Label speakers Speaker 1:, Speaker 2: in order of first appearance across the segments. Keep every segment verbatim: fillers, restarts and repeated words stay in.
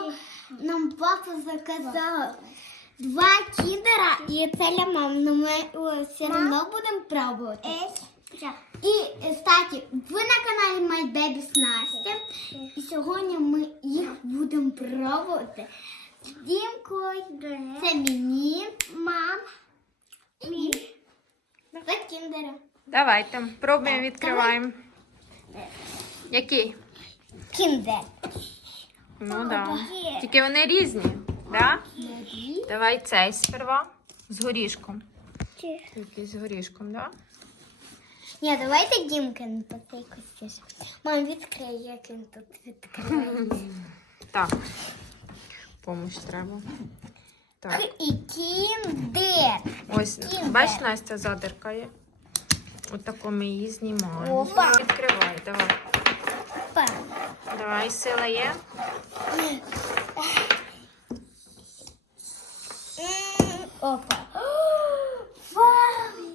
Speaker 1: нам папа заказав два кіндера і це для мами. Но ми о, все одно будемо пробувати. І, кстати, ви на каналі My Baby з Настя. І сьогодні ми їх будемо пробувати. З Дімкою. Це мені, мам. І це кіндера.
Speaker 2: Давайте, пробуємо, відкриваємо. Який?
Speaker 1: Кіндер.
Speaker 2: Ну так. Да. Тільки вони різні, да?
Speaker 1: Нові.
Speaker 2: Давай цей сперва. З горішком. Який з горішком, да?
Speaker 1: Ні, давайте Дімкин якось. Мам, відкрий, як він тут відкривається.
Speaker 2: Так. Помощь треба. Так.
Speaker 1: І кіндер.
Speaker 2: Ось,
Speaker 1: Кіндер.
Speaker 2: бач, Настя задиркає. Отако ми її знімаємо.
Speaker 1: Опа.
Speaker 2: Відкривай, давай.
Speaker 1: Опа.
Speaker 2: Давай, сила є.
Speaker 1: М, Опа. Вау!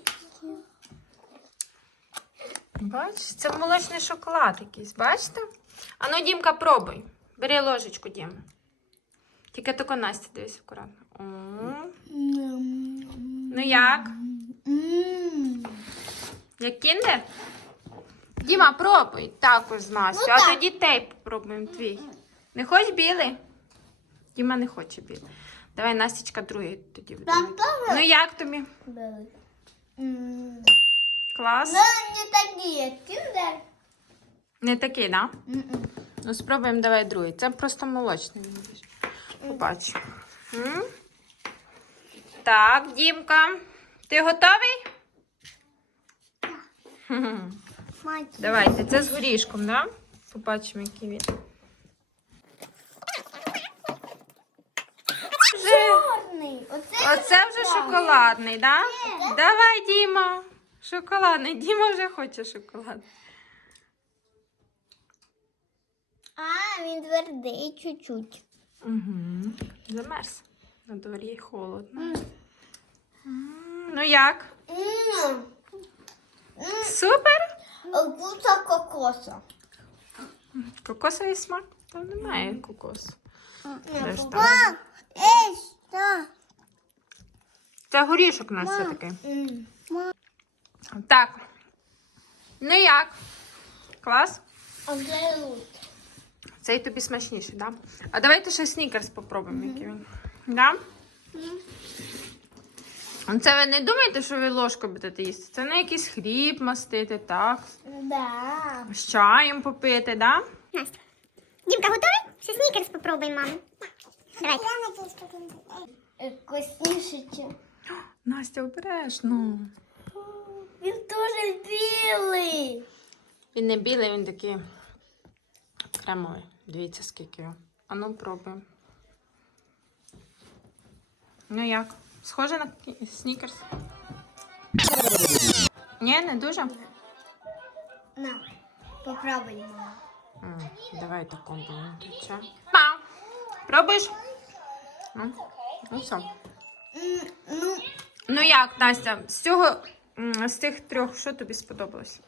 Speaker 2: Бач, це молочний шоколад якийсь, бачите? А ну, Дімка, пробуй. Бери ложечку, Дім. Тільки тако Настя, дивись акуратно. О. Ну як?
Speaker 1: М.
Speaker 2: Як кіндер? Діма, пробуй також з Настю.
Speaker 1: Ну,
Speaker 2: а
Speaker 1: так.
Speaker 2: тоді тей попробуємо твій. Не хочеш білий? Діма не хоче білий. Давай, Настічка, другий тоді буде.
Speaker 1: Там теж?
Speaker 2: Ну як тобі?
Speaker 1: Белий. М.
Speaker 2: Клас?
Speaker 1: Ну, не такі, як кіндер.
Speaker 2: Не такий, да?
Speaker 1: М-м.
Speaker 2: Ну, спробуємо, давай другий. Це просто молочний. Побач. М? Так, Дімка. Ти готовий? Хм.
Speaker 1: Мать.
Speaker 2: Давайте, це з горішком, да? Побачимо, який він. Вже...
Speaker 1: Чорний. Оце,
Speaker 2: Оце вже шоколадний, да? Давай, Діма. Шоколадний. Діма вже хоче шоколад.
Speaker 1: А, він твердий чуть-чуть.
Speaker 2: Угу. Замерз. На дворі холодно. М, Ну як?
Speaker 1: М.
Speaker 2: Супер?
Speaker 1: Вкуса кокоса.
Speaker 2: Кокосовий смак? Там немає кокосу. Де ж там?
Speaker 1: Мам, ей, що?
Speaker 2: Це горішок у нас все такий.
Speaker 1: М.
Speaker 2: Так. Ну як? Клас?
Speaker 1: А вже лучше.
Speaker 2: Цей тобі смачніший, да? А давайте ще снікерс попробуємо, який він. Да? Це ви не думаєте, що ви ложкою будете їсти? Це на якийсь хліб мастити, так?
Speaker 1: Да.
Speaker 2: З чаєм попити, да?
Speaker 3: Настя. Дімка, готовий? Ще снікерс попробуємо, мами. Давай.
Speaker 1: Вкусніше.
Speaker 2: Настя, обережно.
Speaker 1: Він теж білий.
Speaker 2: Він не білий, він такий кремовий. Дивіться, скільки його. А ну, пробуємо. Ну як? Схоже на кі- снікерс? Ні, не дуже?
Speaker 1: На, попробуємо.
Speaker 2: М, Давай такому будемо тече. Па! Пробуєш? Ну, ну все.
Speaker 1: М, Ну,
Speaker 2: Ну як, Настя, з цього, м, з тих трьох, що тобі сподобалось?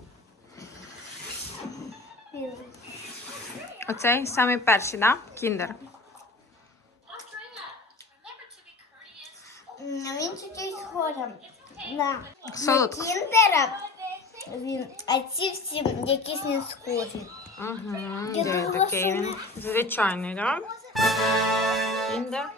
Speaker 1: білий.
Speaker 2: Оцей самий перший, да? Кіндер.
Speaker 1: М, Він чуть-чуть схожий. На,
Speaker 2: Солодко.
Speaker 1: на кіндера. Він, а ці всі якісь не схожі.
Speaker 2: Угу,
Speaker 1: Я
Speaker 2: де
Speaker 1: думала,
Speaker 2: такий
Speaker 1: що
Speaker 2: він?
Speaker 1: не-
Speaker 2: Звичайний, да? Кіндер.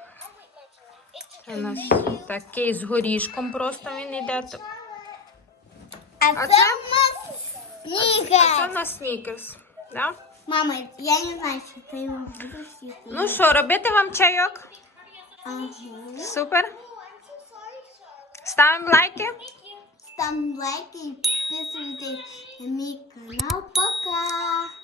Speaker 2: У нас такий з горішком просто він йде.
Speaker 1: А,
Speaker 2: А
Speaker 1: це
Speaker 2: це?
Speaker 1: у нас
Speaker 2: Це
Speaker 1: снігер.
Speaker 2: у нас снікерс. Да?
Speaker 1: Мама, я не знаю, що ти його будеш їсти.
Speaker 2: Ну що, робити вам чайок?
Speaker 1: Ага.
Speaker 2: Супер. Ставимо лайки.
Speaker 1: Ставте лайки і підписуйтесь на мій канал. Пока!